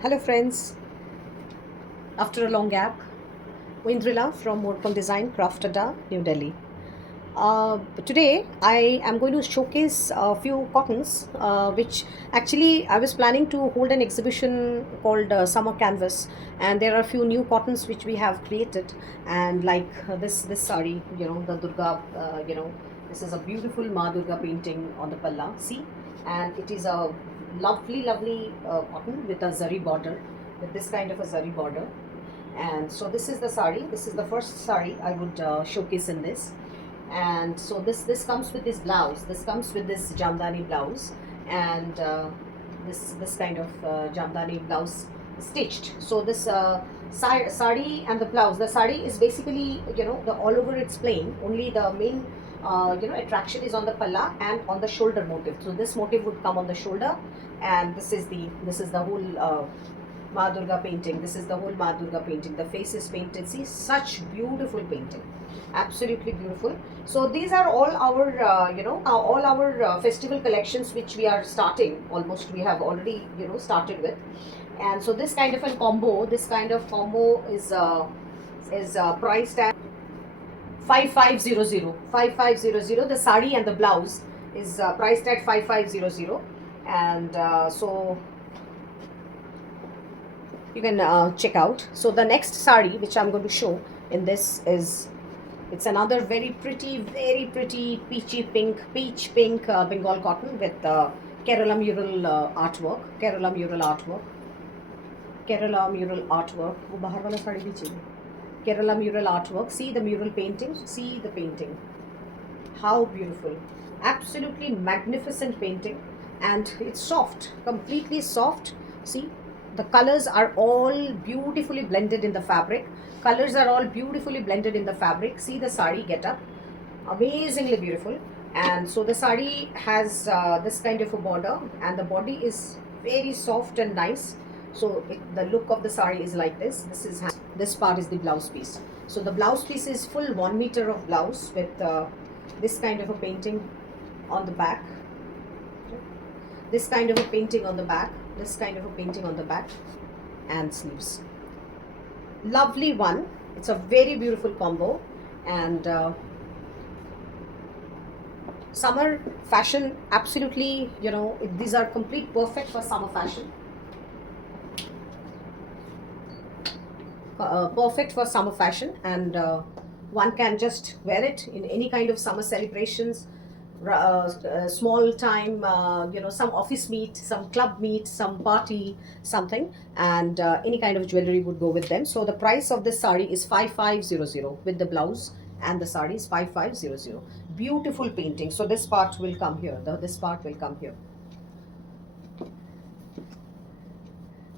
Hello friends, after a long gap, Indrila from Morpon Design, Craft Adda, New Delhi. Today I am going to showcase a few cottons which actually I was planning to hold an exhibition called Summer Canvas, and there are a few new cottons which we have created, and like this sari, the Durga, this is a beautiful Ma Durga painting on the palla, see, and it is a lovely cotton with a zari border, with this kind of a zari border. And so this is the sari, this is the first sari I would showcase in this. And so this comes with this blouse, this comes with this jamdani blouse, and this kind of jamdani blouse stitched. So this sari and the blouse, the sari is basically, the all over it's plain, only the main attraction is on the palla and on the shoulder motif. So this motif would come on the shoulder, and this is the whole Ma Durga painting. This is the whole Ma Durga painting. The face is painted. See, such beautiful painting, absolutely beautiful. So these are all our, all our festival collections which we are starting. Almost we have already, started with. And so this kind of a combo, is priced at 5500. 5500. The sari and the blouse is priced at 5500, and so you can check out. So the next sari which I'm going to show in this is, it's another very pretty peach pink Bengal cotton with Kerala mural artwork. वो बाहर वाला साड़ी भी चाहिए. Kerala mural artwork. See the mural painting. See the painting. How beautiful! Absolutely magnificent painting, and it's soft, completely soft. See, the colors are all beautifully blended in the fabric. Colors are all beautifully blended in the fabric. See the sari get up, amazingly beautiful. And so the sari has this kind of a border, and the body is very soft and nice. So the look of the sari is like this. This part is the blouse piece. So the blouse piece is full 1 meter of blouse with this kind of a painting on the back, this kind of a painting on the back, this kind of a painting on the back, and sleeves. Lovely one. It's a very beautiful combo, and summer fashion, absolutely, these are complete perfect for summer fashion. Perfect for summer fashion, and one can just wear it in any kind of summer celebrations, small time, some office meet, some club meet, some party, something, and any kind of jewelry would go with them. So the price of this sari is 5500 with the blouse, and the sari is 5500. Beautiful painting. So this part will come here. This part will come here.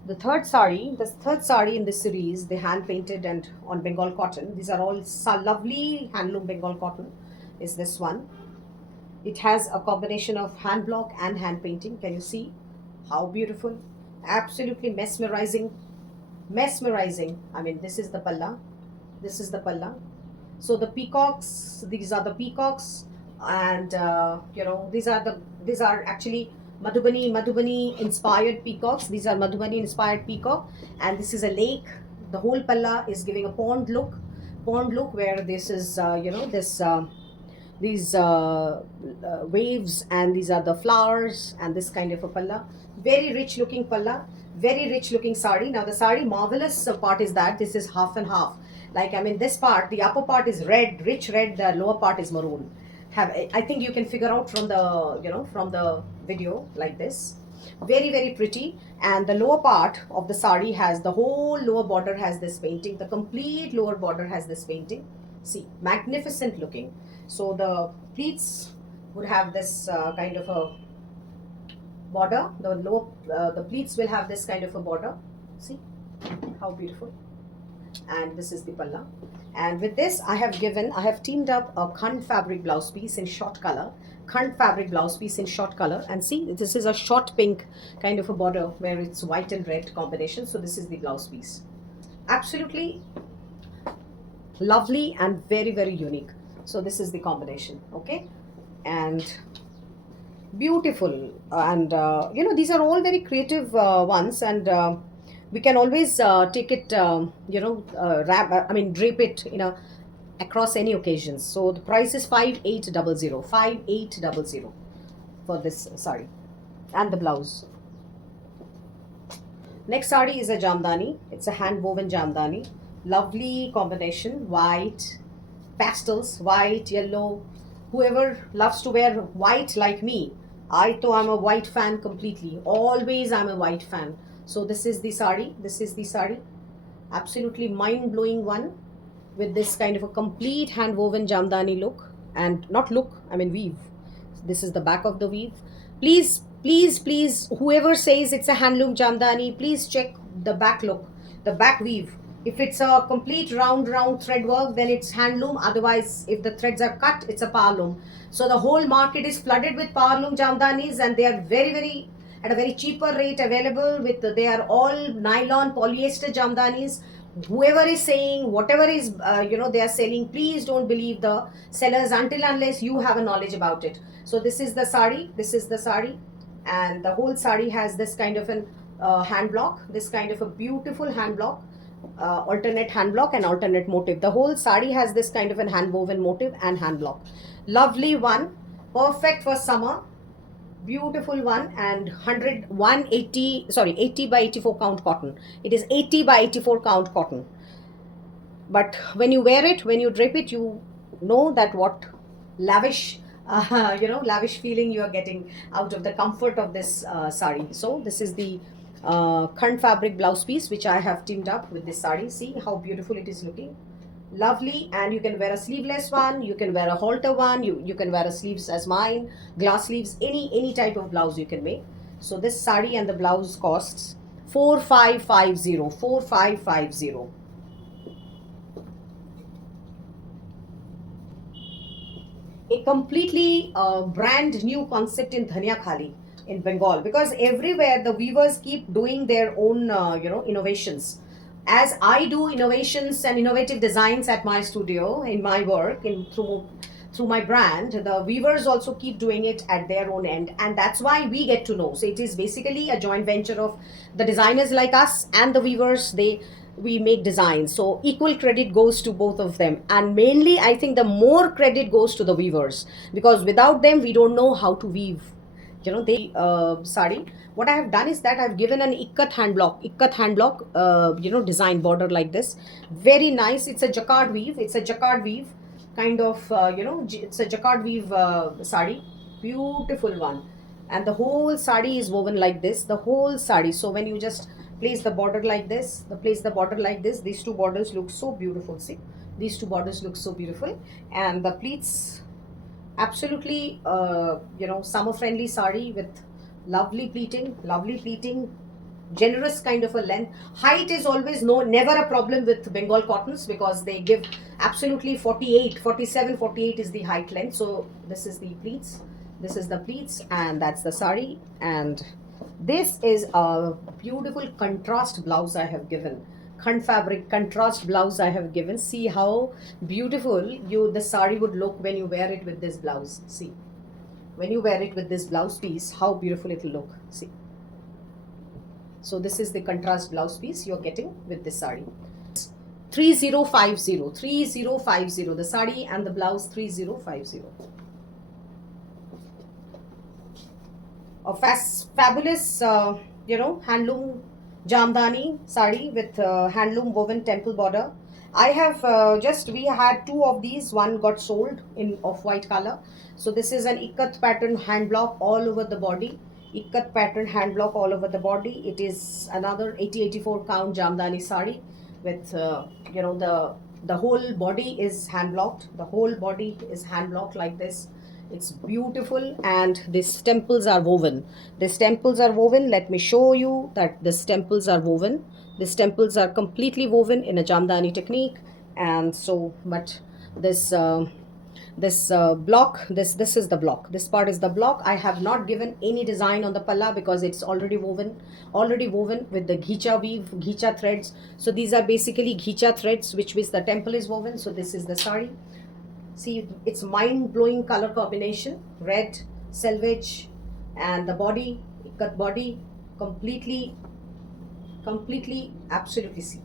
The third sari in this series, they hand painted and on Bengal cotton. These are all lovely handloom Bengal cotton. Is this one? It has a combination of hand block and hand painting. Can you see how beautiful? Absolutely mesmerizing. I mean, this is the palla. So the peacocks. These are the peacocks, and these are actually Madhubani inspired peacocks. These are Madhubani inspired peacock, and this is a lake. The whole palla is giving a pond look, where this is these waves, and these are the flowers, and this kind of a palla. Very rich looking palla, very rich looking sari. Now the sari marvelous part is that this is half and half. Like, I mean, this part, the upper part is red, rich red, the lower part is maroon. I think you can figure out from the video, like this. Very pretty. And the lower part of the sari has, the whole lower border has this painting. The complete lower border has this painting. See, magnificent looking. So the pleats would have this kind of a border. The pleats will have this kind of a border. See how beautiful. And this is the palla. And with this, I have teamed up a khand fabric blouse piece in short color. And see, this is a short pink kind of a border where it's white and red combination. So this is the blouse piece. Absolutely lovely and very unique. So this is the combination. Okay, and beautiful. And these are all very creative ones, and We can always take it, drape it in a across any occasions. So the price is 5800, 5800 for this sari and the blouse. Next sari is a jamdani. It's a hand woven jamdani. Lovely combination, white, pastels, white, yellow. Whoever loves to wear white like me, I'm a white fan completely. Always I'm a white fan. So this is the sari. This is the sari. Absolutely mind blowing one with this kind of a complete hand woven jamdani look, and not look, I mean weave. This is the back of the weave. Please, please, please, whoever says it's a handloom jamdani, please check the back look, the back weave. If it's a complete round thread work, then it's handloom. Otherwise, if the threads are cut, it's a powerloom. So the whole market is flooded with powerloom jamdanis, and they are very at a very cheaper rate available. With they are all nylon polyester jamdanis. Whoever is saying whatever is they are selling, please don't believe the sellers until unless you have a knowledge about it. So this is the sari. This is the sari, and the whole sari has this kind of an hand block. This kind of a beautiful hand block. Alternate hand block and alternate motif. The whole sari has this kind of an hand woven motif and hand block. Lovely one, perfect for summer. Beautiful one, and 180, sorry, 80 by 84 count cotton. It is 80 by 84 count cotton. But when you wear it, when you drape it, you know that what lavish lavish feeling you are getting out of the comfort of this sari. So this is the khand fabric blouse piece which I have teamed up with this sari. See how beautiful it is looking. Lovely. And you can wear a sleeveless one, you can wear a halter one, you can wear a sleeves as mine, glass sleeves, any type of blouse you can make. So this sari and the blouse costs 4550, 4550. A completely brand new concept in Dhania Khali in Bengal, because everywhere the weavers keep doing their own innovations. As I do innovations and innovative designs at my studio in my work in through my brand, the weavers also keep doing it at their own end, and that's why we get to know. So it is basically a joint venture of the designers like us and the weavers. We make designs, so equal credit goes to both of them, and mainly I think the more credit goes to the weavers, because without them we don't know how to weave. They sari, what I have done is that I've given an ikat hand block design border like this. Very nice. It's a jacquard weave. It's a jacquard weave kind of it's a jacquard weave sari. Beautiful one. And the whole sari is woven like this, the whole sari. So when you just place the border like this, these two borders look so beautiful. See, these two borders look so beautiful, and the pleats, absolutely summer friendly sari with lovely pleating, generous kind of a length. Height is always never a problem with Bengal cottons, because they give absolutely 48, 47, 48 is the height length. So this is the pleats, and that's the sari. And this is a beautiful contrast blouse I have given, khand fabric contrast blouse I have given. See how beautiful the sari would look when you wear it with this blouse. See, when you wear it with this blouse piece, how beautiful it will look. See, so this is the contrast blouse piece you're getting with this sari. 3050, the sari and the blouse 3050. A fabulous handloom jamdani sari with handloom woven temple border. I have we had two of these. One got sold in off-white color. So this is an ikat pattern hand block all over the body. Ikat pattern hand block all over the body. It is another 80-84 count jamdani sari with the whole body is hand blocked. The whole body is hand blocked like this. It's beautiful, and these temples are woven. These temples are woven. Let me show you that these temples are woven. These temples are completely woven in a jamdani technique. And so, but this block, this is the block. This part is the block. I have not given any design on the palla because it's already woven with the ghicha weave, ghicha threads. So these are basically ghicha threads which the temple is woven. So this is the sari. See, it's mind-blowing color combination, red, selvage, and the body, ikat body, completely Completely, absolutely, see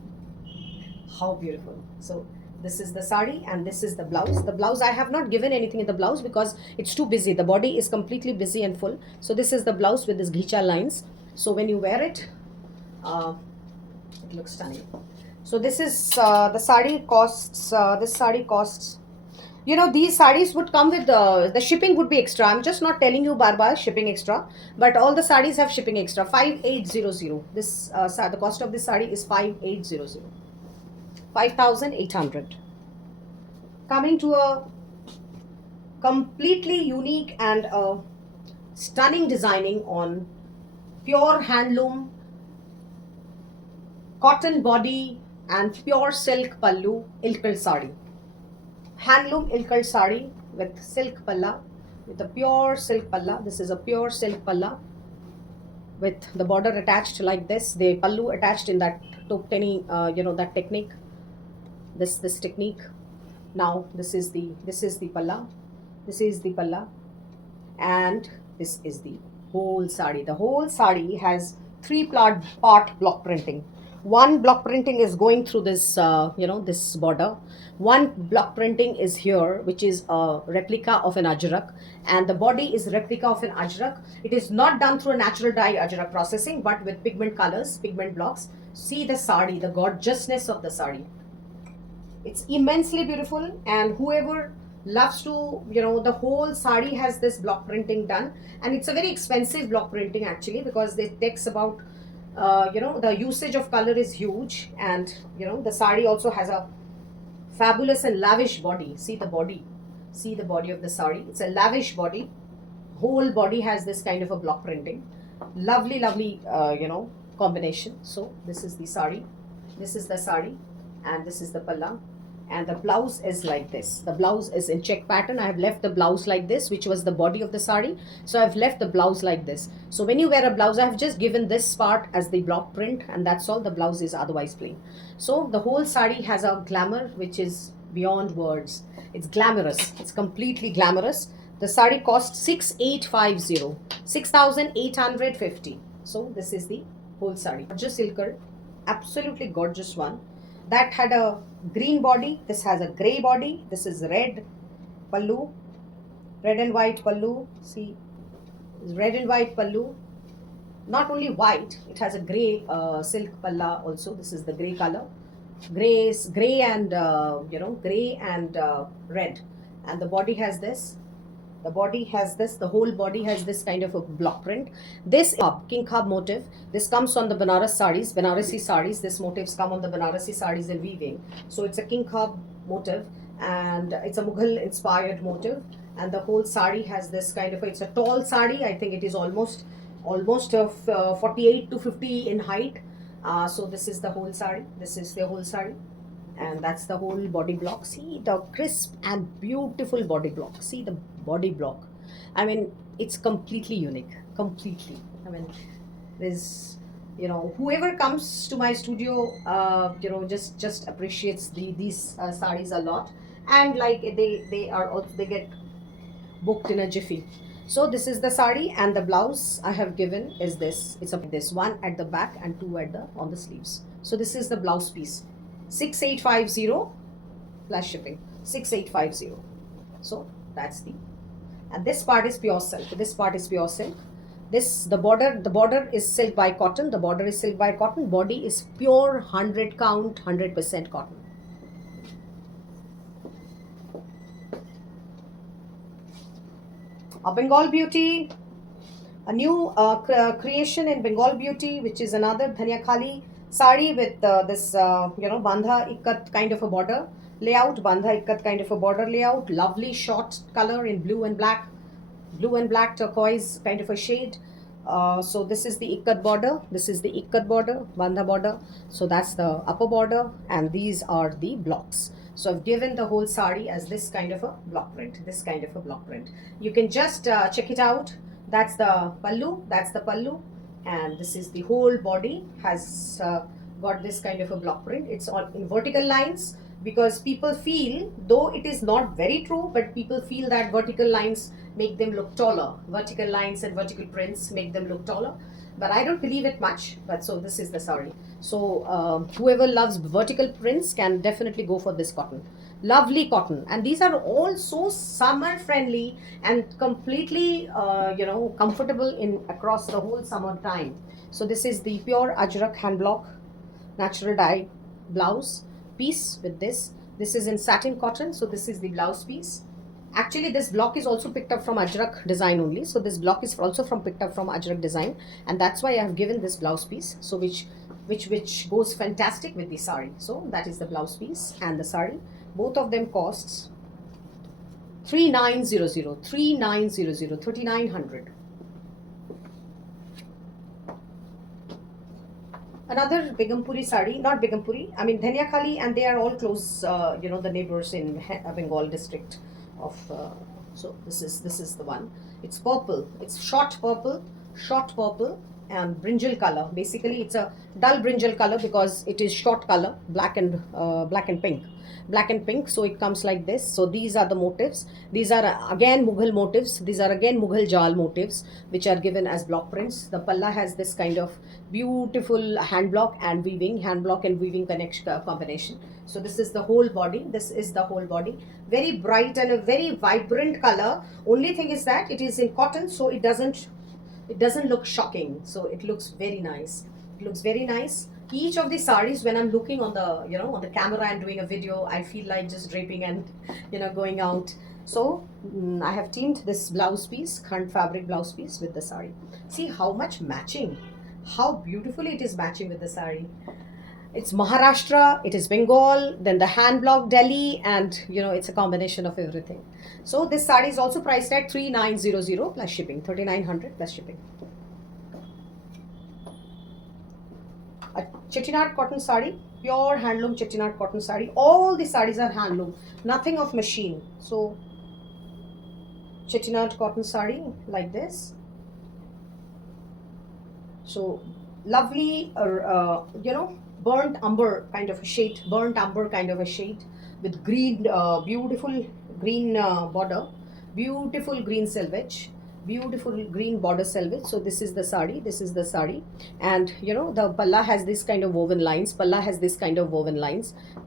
how beautiful. So this is the sari and this is the blouse. The blouse, I have not given anything in the blouse because it's too busy. The body is completely busy and full. So this is the blouse with this ghicha lines. So when you wear it, uh, it looks stunning. So this is the sari costs. This sari costs. You know, these sarees would come with the shipping would be extra. I'm just not telling you barbar shipping extra, but all the sarees have shipping extra. 5800. This the cost of this saree is 5800. 5800. Coming to a completely unique and stunning designing on pure handloom, cotton body, and pure silk pallu ilkal sari. Handloom ilkal sari with silk palla, with a pure silk palla. This is a pure silk palla with the border attached like this. The pallu attached in that tokteni, that technique. This technique. Now this is the palla. This is the palla, and this is the whole sari. The whole sari has three part block printing. One block printing is going through this, this border. One block printing is here, which is a replica of an ajrak, and the body is replica of an ajrak. It is not done through a natural dye ajrak processing, but with pigment colors, pigment blocks. See the sari, the gorgeousness of the sari. It's immensely beautiful, and whoever loves to, the whole sari has this block printing done, and it's a very expensive block printing actually, because it takes about the usage of color is huge, and the sari also has a fabulous and lavish body. See the body, see the body of the sari. It's a lavish body. Whole body has this kind of a block printing. Lovely, lovely, combination. So this is the sari, this is the sari, and this is the palla, and the blouse is like this. The blouse is in check pattern. I have left the blouse like this, which was the body of the sari, so I've left the blouse like this. So when you wear a blouse, I have just given this part as the block print, and that's all. The blouse is otherwise plain. So the whole sari has a glamour which is beyond words. It's glamorous, it's completely glamorous. The sari costs 6850, 6850. So this is the whole sari. Gorgeous silker, absolutely gorgeous one. That had a green body. This has a gray body. This is red pallu, red and white pallu. See, red and white pallu. Not only white, it has a gray silk palla also. This is the gray color, gray and gray and red, and the body has this. The body has this, the whole body has this kind of a block print. This king khab motif, this comes on the Banaras sarees, Banarasi sarees. This motifs come on the Banarasi sarees in weaving. So it's a king khab motif, and it's a Mughal inspired motif. And the whole sari has this kind of, it's a tall sari. I think it is almost of 48 to 50 in height. So this is the whole sari. This is the whole sari. And that's the whole body block. See the crisp and beautiful body block. See the body block. I mean, it's completely unique. Completely. I mean, there's, whoever comes to my studio, just appreciates these sarees a lot, and like they are also, they get booked in a jiffy. So this is the sari, and the blouse I have given is this. It's this one at the back and two at the on the sleeves. So this is the blouse piece. 6850 plus shipping. 6850. So that's the, and this part is pure silk. This part is pure silk. The border is silk by cotton. The border is silk by cotton. Body is pure 100 count, 100% cotton. A Bengal Beauty, a new creation in Bengal Beauty, which is another Dhania Khali sari with this bandha ikkat kind of a border layout, bandha ikkat kind of a border layout. Lovely short color in blue and black turquoise kind of a shade. So this is the ikkat border, this is the ikkat border, bandha border. So that's the upper border, and these are the blocks. So I've given the whole sari as this kind of a block print, this kind of a block print. You can just check it out. That's the pallu, and this is the whole body has got this kind of a block print. It's all in vertical lines because people feel, though it is not very true, but people feel that vertical lines make them look taller. Vertical lines and vertical prints make them look taller. But I don't believe it much. But so this is the sari. So whoever loves vertical prints can definitely go for this cotton. Lovely cotton, and these are all so summer friendly and completely comfortable in across the whole summer time. So this is the pure Ajrak hand block natural dye blouse piece with this. This is in satin cotton, so this is the blouse piece. Actually, this block is also picked up from Ajrak design only. So this block is also from picked up from Ajrak design, and that's why I have given this blouse piece. So which goes fantastic with the sari. So that is the blouse piece and the sari. Both of them costs 3900, 3900, 3900. Another Begumpuri sari, not Begumpuri, I mean Dhaniakhali, and they are all close, the neighbors in Bengal district of. So this is the one. It's purple. It's short purple, and brinjal color. Basically, it's a dull brinjal color because it is short color, black and pink. Black and pink, so it comes like this. So these are the motifs. These are again Mughal motifs. These are again Mughal Jal motifs, which are given as block prints. The palla has this kind of beautiful hand block and weaving combination. So this is the whole body. This is the whole body. Very bright and a very vibrant color. Only thing is that it is in cotton, so it doesn't look shocking. So it looks very nice. It looks very nice. Each of the saris, when I'm looking on the on the camera and doing a video, I feel like just draping and going out. So I have teamed this blouse piece, khand fabric blouse piece, with the sari. See how much matching, how beautifully it is matching with the sari. It's Maharashtra, it is Bengal, then the hand block Delhi, and it's a combination of everything. So this sari is also priced at 3900 plus shipping, 3900 plus shipping. A Chettinad cotton sari, pure handloom Chettinad cotton sari. All the saris are handloom, nothing of machine. So Chettinad cotton sari like this. So lovely, burnt umber kind of a shade, with green, beautiful green border, beautiful green selvage, beautiful green border selvage. So this is the sari, and the palla has this kind of woven lines.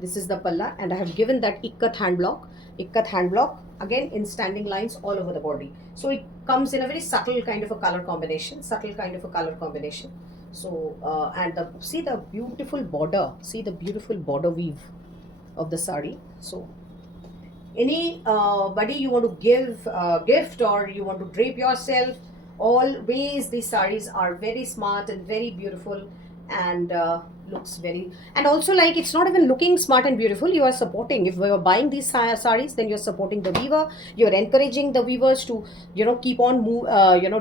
This is the palla, and I have given that ikkat hand block again in standing lines all over the body. So it comes in a very subtle kind of a color combination. So and see the beautiful border, weave of the sari. So any buddy you want to give gift, or you want to drape yourself, always these saris are very smart and very beautiful, and looks very, and also, like, it's not even looking smart and beautiful, you are supporting. If you are buying these saris, then you're supporting the weaver, you're encouraging the weavers to keep on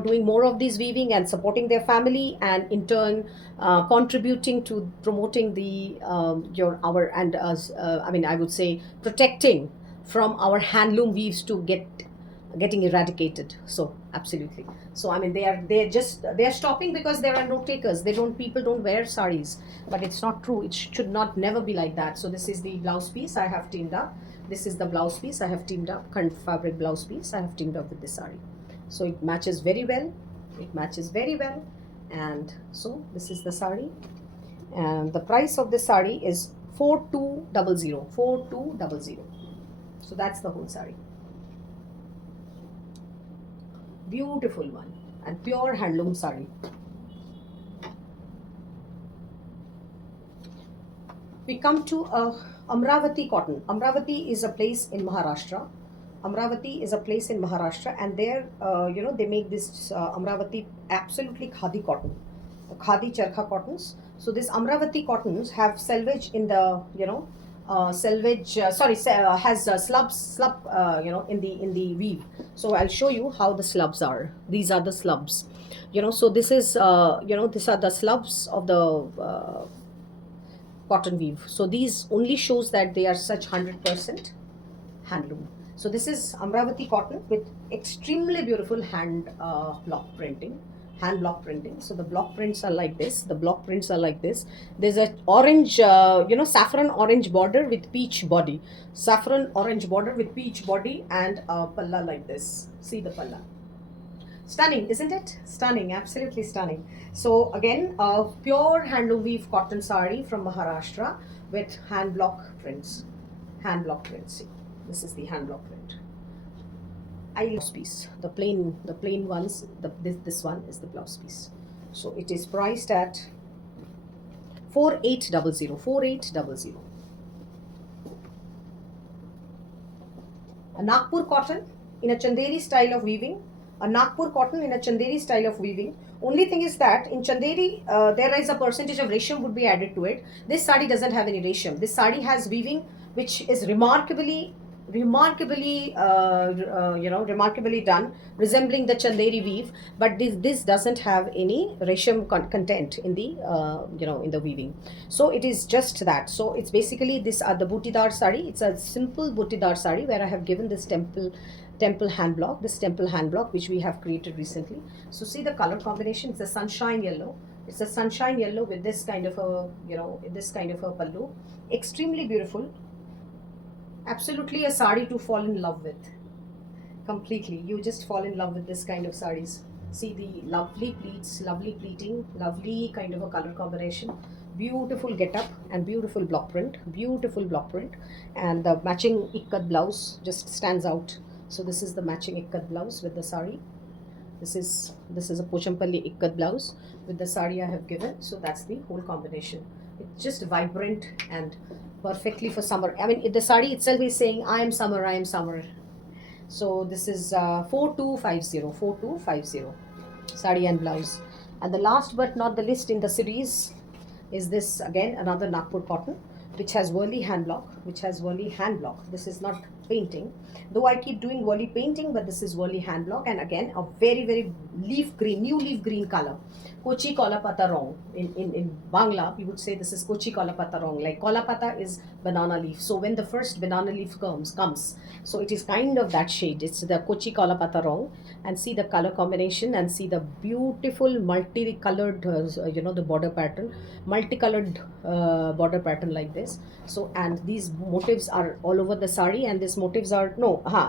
doing more of this weaving and supporting their family, and in turn contributing to promoting the I would say protecting from our handloom weaves to getting eradicated. So absolutely. So I mean, they are stopping because there are no takers. People don't wear saris, but it's not true. It should not never be like that. So this is the blouse piece I have teamed up. Khand fabric blouse piece I have teamed up with this sari. So it matches very well. And so this is the sari, and the price of the sari is 4200. So that's the whole sari. Beautiful one, and pure handloom sari. We come to Amravati cotton. Amravati is a place in Maharashtra. And there, they make this Amravati absolutely khadi cotton, khadi charkha cottons. So this Amravati cottons have selvage in the, has slubs in the weave. So I'll show you how the slubs are. These are the slubs. So this is these are the slubs of the cotton weave. So these only shows that they are such 100% handloom. So this is Amravati cotton with extremely beautiful hand block printing. hand block printing. So the block prints are like this. The block prints are like this. There's a orange, saffron orange border with peach body. Saffron orange border with peach body and a palla like this. See the palla. Stunning, isn't it? Stunning, absolutely stunning. So again, a pure handloom weave cotton sari from Maharashtra with hand block prints. Hand block prints. See, this is the hand block print. I blouse piece. The plain ones. This one is the blouse piece. So it is priced at 4800. 4800. A Nagpur cotton in a Chanderi style of weaving. A Nagpur cotton in a Chanderi style of weaving. Only thing is that in Chanderi, there is a percentage of resham would be added to it. This sari doesn't have any resham. This sari has weaving which is remarkably done, resembling the Chanderi weave, but this doesn't have any resham content in the in the weaving. So it is just that. So it's basically this the bootidar sari. It's a simple bootidar sari where I have given this temple hand block, which we have created recently. So see the color combination. It's a sunshine yellow. It's a sunshine yellow with this kind of a pallu. Extremely beautiful. Absolutely a sari to fall in love with. Completely. You just fall in love with this kind of saris. See the lovely pleats, lovely pleating, lovely kind of a color combination. Beautiful get up and beautiful block print. Beautiful block print. And the matching ikat blouse just stands out. So this is the matching ikat blouse with the sari. This is a Pochampalli ikat blouse with the sari I have given. So that's the whole combination. It's just vibrant and perfectly for summer. I mean, the sari itself is saying, I am summer, I am summer. So this is 4250 sari and blouse. And the last but not the least in the series is this, again, another Nagpur cotton, which has Worli hand block, This is not painting, though I keep doing Worli painting, but this is Worli hand block, and again a very, very leaf green, new leaf green color. Kochi Kolapata Rong. In Bangla, we would say this is Kochi Kolapata Rong. Like Kolapata is banana leaf. So when the first banana leaf comes, so it is kind of that shade. It's the Kochi Kolapata Rong. And see the color combination and see the beautiful multicolored, the border pattern, multicolored border pattern like this. So, and these motifs are all over the sari, and these motifs are,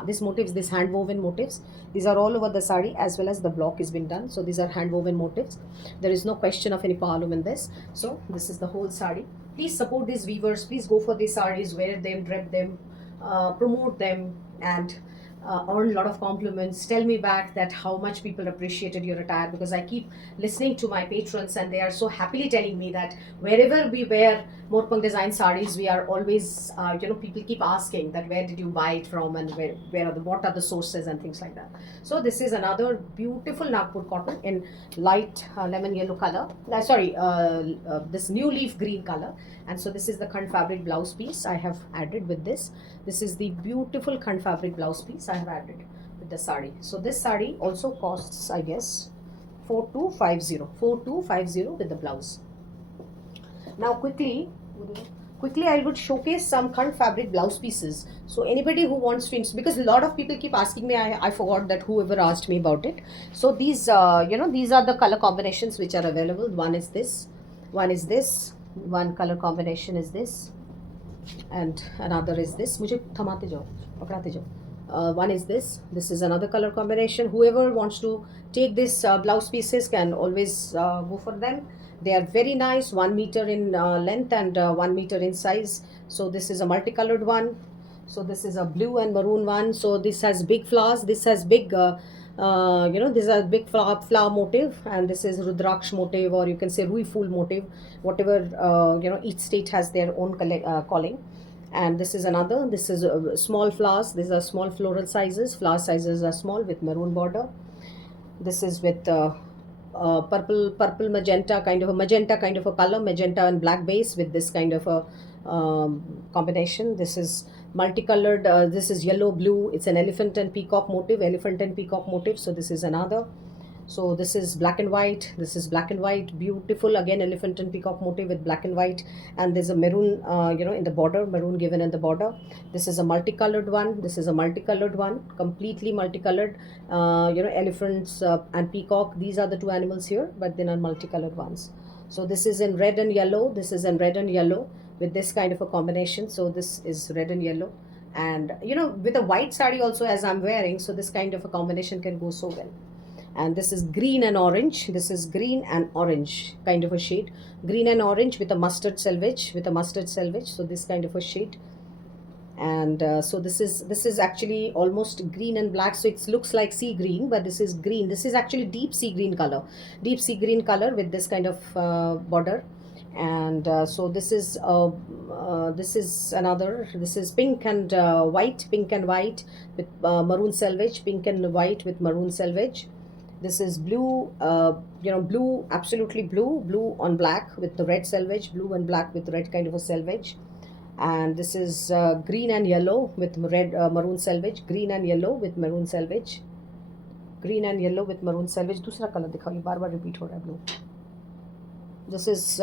this hand woven motifs, these are all over the sari, as well as the block has been done. So these are hand woven motifs. There is no question of any palum in this. So this is the whole sari. Please support these weavers. Please go for these saris, wear them, drape them, promote them, and earn a lot of compliments. Tell me back that how much people appreciated your attire, because I keep listening to my patrons and they are so happily telling me that wherever we wear Morpang Design saris, we are always, people keep asking that where did you buy it from, and what are the sources and things like that. So this is another beautiful Nagpur cotton in light lemon yellow color. This new leaf green color. And so this is the khand fabric blouse piece I have added with this. This is the beautiful khand fabric blouse piece I have added with the sari. So this sari also costs, I guess, 4250 with the blouse. Now quickly I would showcase some khand fabric blouse pieces. So anybody who wants to, because a lot of people keep asking me, I forgot that whoever asked me about it. So these, these are the color combinations which are available. One is this, one color combination is this, and another is this. Mujhe thamate jao, pakrate jao. One is this. This is another color combination. Whoever wants to take this blouse pieces can always go for them. They are very nice, 1 meter in length and 1 meter in size. So this is a multicolored one. So this is a blue and maroon one. So this has big flowers. This has big, this is a big flower motive, and this is Rudraksh motive, or you can say Rui Fool motive, whatever, each state has their own calling. And this is another. This is small flowers. These are small floral sizes. Flower sizes are small with maroon border. This is with purple magenta kind of a color, magenta and black base with this kind of a combination. This is multicolored. This is yellow blue. It's an elephant and peacock motive. So this is another. So this is black and white, this is black and white, beautiful, again elephant and peacock motif with black and white, and there's a maroon, in the border, maroon given in the border. This is a multicolored one, this is a multicolored one, completely multicolored, elephants and peacock, these are the two animals here, but then are multicolored ones. So this is in red and yellow, this is in red and yellow with this kind of a combination. So this is red and yellow, and with a white sari also as I'm wearing, so this kind of a combination can go so well. And this is green and orange, this is green and orange kind of a shade, green and orange with a mustard selvage, so this kind of a shade. And so this is actually almost green and black, so it looks like sea green, but this is green, this is actually deep sea green color, deep sea green color with this kind of border. And so this is another, this is pink and white, pink and white with maroon selvage, pink and white with maroon selvage. This is blue, blue, absolutely blue, blue on black with the red selvage, blue and black with red kind of a selvage. And this is green and yellow with red, maroon selvage, green and yellow with maroon selvage, green and yellow with maroon selvage. दूसरा colour दिखाओ, ये बार बार repeat हो रहा है blue. This is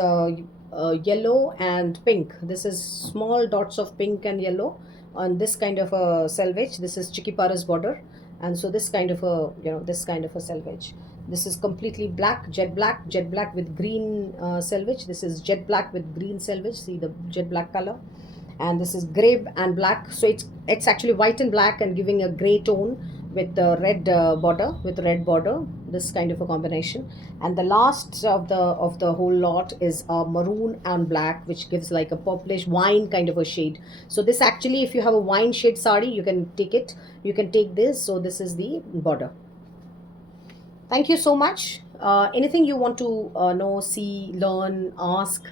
yellow and pink. This is small dots of pink and yellow on this kind of a selvage. This is Chiquipara's border, and so this kind of a this kind of a selvage. This is completely black, jet black with green selvage. This is jet black with green selvage. See the jet black color. And this is gray and black, so it's actually white and black and giving a gray tone with the red border, this kind of a combination. And the last of the whole lot is a maroon and black, which gives like a purplish wine kind of a shade. So this actually, if you have a wine shade sari, you can take it, you can take this. So this is the border. Thank you so much. Anything you want to know, see, learn, ask,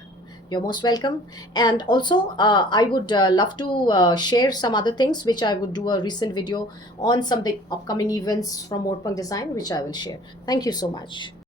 you're most welcome. And also, I would love to share some other things, which I would do a recent video on some of the upcoming events from Morpung Design, which I will share. Thank you so much.